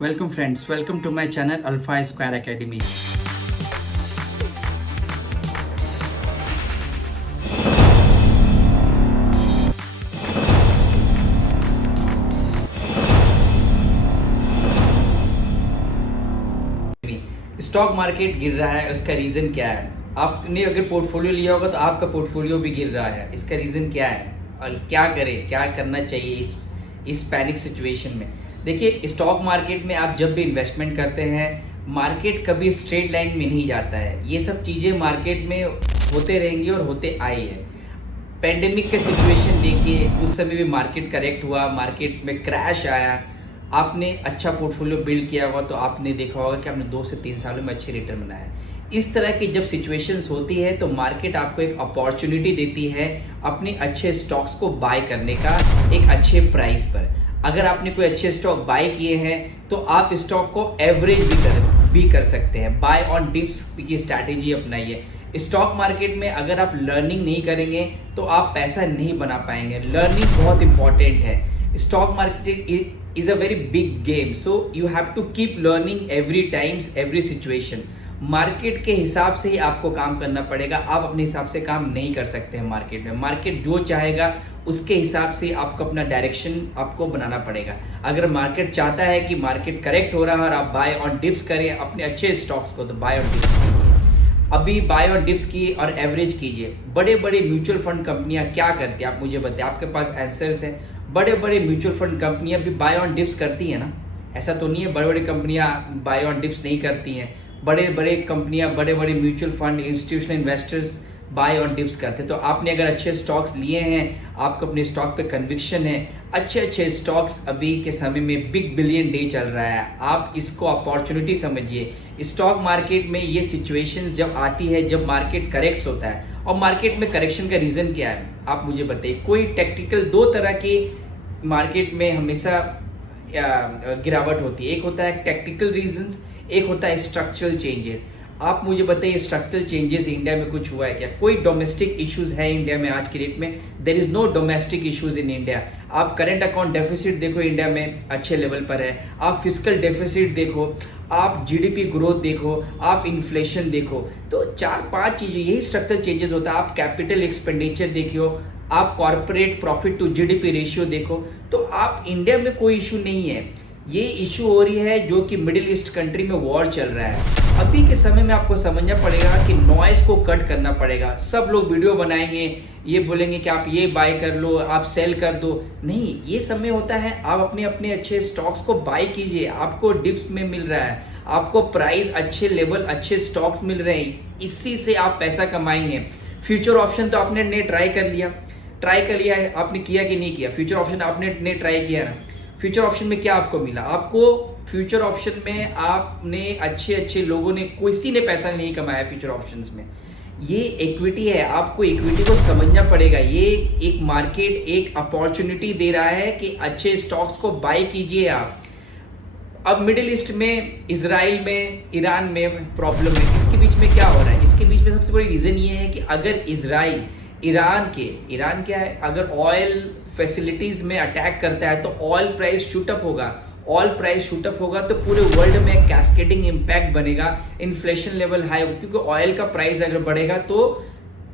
Welcome friends, welcome to my channel Alpha Square Academy. Stock market गिर रहा है, उसका रीज़न क्या है? आपने अगर पोर्टफोलियो लिया होगा तो आपका पोर्टफोलियो भी गिर रहा है, इसका रीज़न क्या है और क्या करें, क्या करना चाहिए इस पैनिक सिचुएशन में? देखिए, स्टॉक मार्केट में आप जब भी इन्वेस्टमेंट करते हैं, मार्केट कभी स्ट्रेट लाइन में नहीं जाता है। ये सब चीज़ें मार्केट में होते रहेंगी और होते आई है। पेंडेमिक का सिचुएशन देखिए, उस समय भी मार्केट करेक्ट हुआ, मार्केट में क्रैश आया। आपने अच्छा पोर्टफोलियो बिल्ड किया होगा तो आपने देखा होगा कि आपने 2 से 3 सालों में अच्छे रिटर्न बनाए हैं। इस तरह की जब सिचुएशंस होती है तो मार्केट आपको एक अपॉर्चुनिटी देती है अपने अच्छे स्टॉक्स को बाय करने का एक अच्छे प्राइस पर। अगर आपने कोई अच्छे स्टॉक बाय किए हैं तो आप स्टॉक को एवरेज भी कर सकते हैं। बाय ऑन डिप्स की स्ट्रैटेजी अपनाइए। स्टॉक मार्केट में अगर आप लर्निंग नहीं करेंगे तो आप पैसा नहीं बना पाएंगे। लर्निंग बहुत इंपॉर्टेंट है। Stock market is a very big game, so you have to keep learning every times every situation. Market के हिसाब से ही आपको काम करना पड़ेगा। आप अपने हिसाब से काम नहीं कर सकते हैं मार्केट में। मार्केट जो चाहेगा उसके हिसाब से आपको अपना डायरेक्शन आपको बनाना पड़ेगा। अगर मार्केट चाहता है कि मार्केट करेक्ट हो रहा है और आप बाय ऑन डिप्स करें अपने अच्छे स्टॉक्स को, तो बाय ऑन डिप्स कीजिए। अभी बाय ऑन डिप्स की और एवरेज कीजिए। बड़े बड़े म्यूचुअल फंड कंपनियां क्या करती हैं, आप मुझे बताएं, आपके पास आंसर्स हैं। बड़े बड़े म्यूचुअल फंड कंपनियां भी बाय ऑन डिप्स करती हैं ना? ऐसा तो नहीं है बड़े बड़े कंपनियां बाय ऑन डिप्स नहीं करती हैं। बड़े बड़े कंपनियां, बड़े बड़े mutual fund, institutional investors buy on dips करते हैं। तो आपने अगर अच्छे स्टॉक्स लिए हैं, आपको अपने स्टॉक पे कन्विक्शन है, अच्छे अच्छे स्टॉक्स अभी के समय में बिग बिलियन डे चल रहा है, आप इसको अपॉर्चुनिटी समझिए। स्टॉक मार्केट में ये सिचुएशंस जब आती है, जब मार्केट करेक्ट होता है, और मार्केट में करेक्शन का रीज़न क्या है आप मुझे बताइए। कोई टेक्निकल, दो तरह की मार्केट में हमेशा गिरावट होती है। एक होता है टेक्निकल रीजंस, एक होता है स्ट्रक्चरल चेंजेस। आप मुझे बताइए, स्ट्रक्चरल चेंजेस इंडिया में कुछ हुआ है क्या? कोई डोमेस्टिक इश्यूज है इंडिया में आज की डेट में? There is no domestic issues in India. आप करंट अकाउंट डेफिसिट देखो, इंडिया में अच्छे लेवल पर है। आप फिजिकल डेफिसिट देखो, आप जीडीपी ग्रोथ देखो, आप इन्फ्लेशन देखो। तो 4-5 चीज़ें, यही स्ट्रक्चरल चेंजेस होता है। आप कैपिटल एक्सपेंडिचर देखियो, आप corporate profit to GDP ratio देखो। तो आप इंडिया में कोई इशू नहीं है। ये इशू हो रही है जो कि मिडिल ईस्ट कंट्री में वॉर चल रहा है। अभी के समय में आपको समझना पड़ेगा कि नॉइस को कट करना पड़ेगा। सब लोग वीडियो बनाएंगे, ये बोलेंगे कि आप ये बाय कर लो, आप सेल कर दो। नहीं, ये समय होता है आप अपने अपने अच्छे स्टॉक्स को बाय कीजिए। आपको डिप्स में मिल रहा है, आपको प्राइस अच्छे लेवल, अच्छे स्टॉक्स मिल रहे हैं, इसी से आप पैसा कमाएंगे। फ्यूचर ऑप्शन तो आपने ट्राई कर लिया है, आपने किया कि नहीं किया? फ्यूचर ऑप्शन आपने ट्राई किया ना? फ्यूचर ऑप्शन में क्या आपको मिला? आपको फ्यूचर ऑप्शन में आपने अच्छे अच्छे लोगों ने, किसी ने पैसा नहीं कमाया फ्यूचर ऑप्शंस में। ये इक्विटी है, आपको इक्विटी को समझना पड़ेगा। ये एक मार्केट एक अपॉर्चुनिटी दे रहा है कि अच्छे स्टॉक्स को बाय कीजिए आप। अब मिडिल ईस्ट में, इजराइल में, ईरान में प्रॉब्लम है। इसके बीच में क्या हो रहा है? इसके बीच में सबसे बड़ी रीज़न ये है कि अगर ईरान क्या है, अगर ऑयल फैसिलिटीज़ में अटैक करता है तो ऑयल प्राइस शूटअप होगा। ऑयल प्राइस शूटअप होगा तो पूरे वर्ल्ड में कैस्केडिंग इम्पैक्ट बनेगा, इन्फ्लेशन लेवल हाई होगा। क्योंकि ऑयल का प्राइस अगर बढ़ेगा तो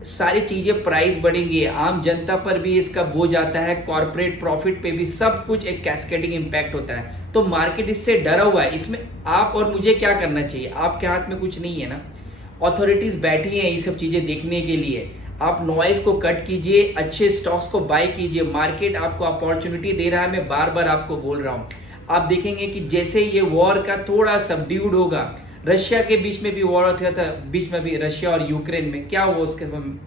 सारी चीज़ें प्राइस बढ़ेंगी, आम जनता पर भी इसका बोझ आता है, कॉर्पोरेट प्रॉफिट पे भी, सब कुछ एक कैस्केडिंग इम्पैक्ट होता है। तो मार्केट इससे डरा हुआ है। इसमें आप और मुझे क्या करना चाहिए? आपके हाथ में कुछ नहीं है ना। अथॉरिटीज़ बैठी हैं ये सब चीज़ें देखने के लिए। आप नॉइस को कट कीजिए, अच्छे स्टॉक्स को बाय कीजिए। मार्केट आपको अपॉर्चुनिटी दे रहा है, मैं बार बार आपको बोल रहा हूँ। आप देखेंगे कि जैसे ये वॉर का थोड़ा सबड्यूड होगा, रशिया के बीच में भी वॉर होता था, बीच में भी रशिया और यूक्रेन में क्या हुआ उसके समय,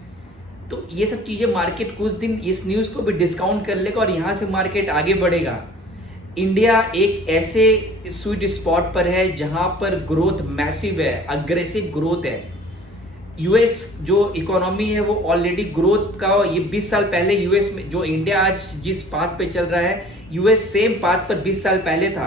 तो ये सब चीज़ें मार्केट कुछ दिन इस न्यूज़ को भी डिस्काउंट कर लेगा और यहाँ से मार्केट आगे बढ़ेगा। इंडिया एक ऐसे स्वीट स्पॉट पर है जहाँ पर ग्रोथ मैसिव है, अग्रेसिव ग्रोथ है। यूएस जो इकोनॉमी है वो ऑलरेडी ग्रोथ का, ये 20 साल पहले यूएस में, जो इंडिया आज जिस पाथ पे चल रहा है, यूएस सेम पाथ पर 20 साल पहले था।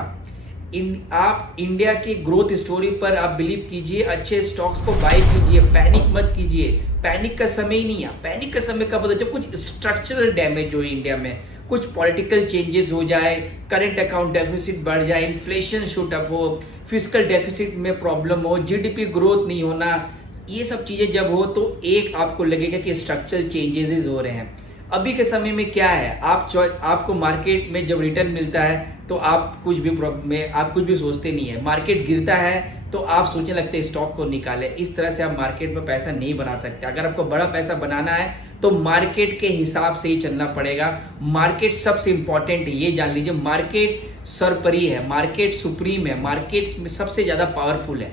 आप इंडिया की ग्रोथ स्टोरी पर आप बिलीव कीजिए, अच्छे स्टॉक्स को बाय कीजिए, पैनिक मत कीजिए। पैनिक का समय ही नहीं है। पैनिक का समय कब होता है? जब कुछ स्ट्रक्चरल डैमेज हो इंडिया में, कुछ पॉलिटिकल चेंजेस हो जाए, करंट अकाउंट डेफिसिट बढ़ जाए, इन्फ्लेशन शूट अप हो, फिस्कल डेफिसिट में प्रॉब्लम हो, जीडीपी ग्रोथ नहीं होना, ये सब चीज़ें जब हो तो एक आपको लगेगा कि स्ट्रक्चरल चेंजेस हो रहे हैं। अभी के समय में क्या है, आपको मार्केट में जब रिटर्न मिलता है तो आप कुछ भी सोचते नहीं है, मार्केट गिरता है तो आप सोचने लगते हैं स्टॉक को निकाले। इस तरह से आप मार्केट में पैसा नहीं बना सकते। अगर आपको बड़ा पैसा बनाना है तो मार्केट के हिसाब से ही चलना पड़ेगा। मार्केट सबसे इंपॉर्टेंट है, ये जान लीजिए, मार्केट सर्वोपरि है, मार्केट सुप्रीम है, मार्केट में सबसे ज़्यादा पावरफुल है।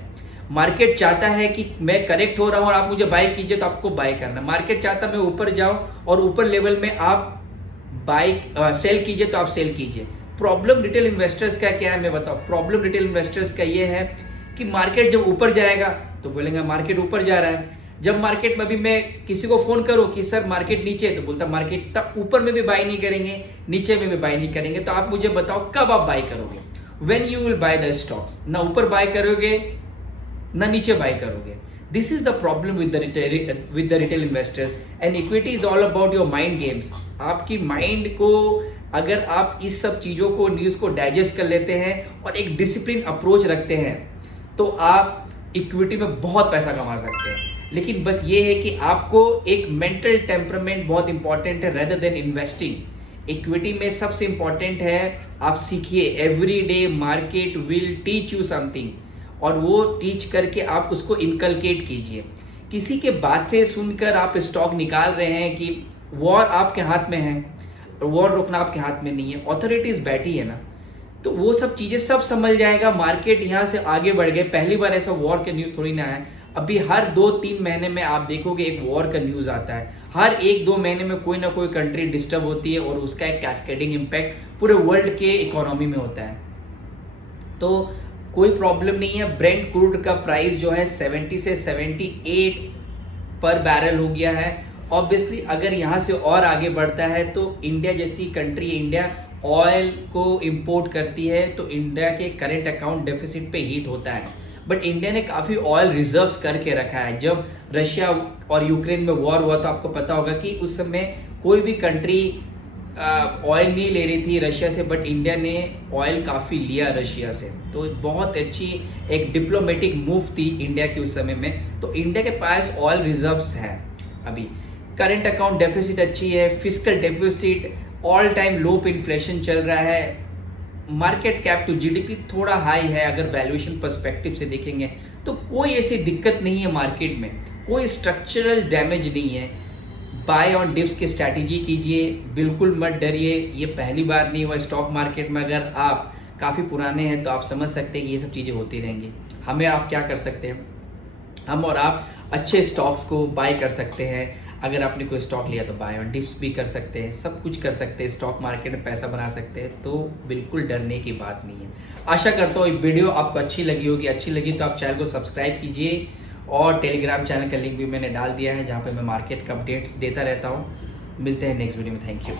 मार्केट चाहता है कि मैं करेक्ट हो रहा हूँ और आप मुझे बाय कीजिए, तो आपको बाय करना। मार्केट चाहता है मैं ऊपर जाऊँ और ऊपर लेवल में आप सेल कीजिए, तो आप सेल कीजिए। प्रॉब्लम रिटेल इन्वेस्टर्स का क्या है मैं बताऊँ। प्रॉब्लम रिटेल इन्वेस्टर्स का ये है कि मार्केट जब ऊपर जाएगा तो बोलेंगे मार्केट ऊपर जा रहा है। जब मार्केट में अभी मैं किसी को फोन करूं कि सर मार्केट नीचे है, तो बोलता मार्केट तब ऊपर में भी बाय नहीं करेंगे, नीचे में भी बाय नहीं करेंगे। तो आप मुझे बताओ कब आप बाय करोगे? When you will by the stocks. ना ऊपर बाय करोगे ना नीचे बाय करोगे। This is the problem with the retail investors and equity is all about your mind games. आपकी माइंड को अगर आप इस सब चीज़ों को, न्यूज़ को डाइजेस्ट कर लेते हैं और एक डिसिप्लिन अप्रोच रखते हैं तो आप इक्विटी में बहुत पैसा कमा सकते हैं। लेकिन बस ये है कि आपको एक मेंटल टेम्परामेंट बहुत इंपॉर्टेंट है रेदर देन इन्वेस्टिंग। इक्विटी में सबसे इंपॉर्टेंट है आप सीखिए, every day market will teach you something, और वो टीच करके आप उसको इनकलकेट कीजिए। किसी के बात से सुनकर आप स्टॉक निकाल रहे हैं कि वॉर आपके हाथ में है, वॉर रोकना आपके हाथ में नहीं है, अथॉरिटीज बैठी है ना, तो वो सब चीज़ें सब समझ जाएगा। मार्केट यहाँ से आगे बढ़ गए, पहली बार ऐसा वॉर के न्यूज़ थोड़ी ना है। अभी हर 2-3 महीने में आप देखोगे एक वॉर का न्यूज़ आता है। हर 1-2 महीने में कोई ना कोई कंट्री डिस्टर्ब होती है और उसका एक कैस्केडिंग इम्पैक्ट पूरे वर्ल्ड के इकोनॉमी में होता है। तो कोई प्रॉब्लम नहीं है। ब्रेंट क्रूड का प्राइस जो है 70 से 78 पर बैरल हो गया है। ऑब्वियसली अगर यहाँ से और आगे बढ़ता है तो इंडिया जैसी कंट्री, इंडिया ऑयल को इंपोर्ट करती है तो इंडिया के करंट अकाउंट डेफिसिट पे हिट होता है। बट इंडिया ने काफ़ी ऑयल रिजर्व्स करके रखा है। जब रशिया और यूक्रेन में वॉर हुआ तो आपको पता होगा कि उस समय कोई भी कंट्री ऑयल नहीं ले रही थी रशिया से, बट इंडिया ने ऑयल काफ़ी लिया रशिया से। तो बहुत अच्छी एक डिप्लोमेटिक मूव थी इंडिया की उस समय में। तो इंडिया के पास ऑयल रिजर्व्स है। अभी करंट अकाउंट डेफिसिट अच्छी है, फिस्कल डेफिसिट ऑल टाइम लो पे इन्फ्लेशन चल रहा है, मार्केट कैप टू जीडीपी थोड़ा हाई है। अगर वैल्यूएशन पर्सपेक्टिव से देखेंगे तो कोई ऐसी दिक्कत नहीं है मार्केट में, कोई स्ट्रक्चरल डैमेज नहीं है। बाय ऑन डिप्स की स्ट्रैटेजी कीजिए, बिल्कुल मत डरिए। ये पहली बार नहीं हुआ स्टॉक मार्केट में। अगर आप काफ़ी पुराने हैं तो आप समझ सकते हैं कि ये सब चीज़ें होती रहेंगी। हमें आप क्या कर सकते हैं, हम और आप अच्छे स्टॉक्स को बाय कर सकते हैं। अगर आपने कोई स्टॉक लिया तो बाय ऑन डिप्स भी कर सकते हैं, सब कुछ कर सकते हैं, स्टॉक मार्केट में पैसा बना सकते हैं। तो बिल्कुल डरने की बात नहीं है। आशा करता हूँ ये वीडियो आपको अच्छी लगी होगी। अच्छी लगी तो आप चैनल को सब्सक्राइब कीजिए और टेलीग्राम चैनल का लिंक भी मैंने डाल दिया है जहाँ पे मैं मार्केट का अपडेट्स देता रहता हूँ। मिलते हैं नेक्स्ट वीडियो में। Thank you.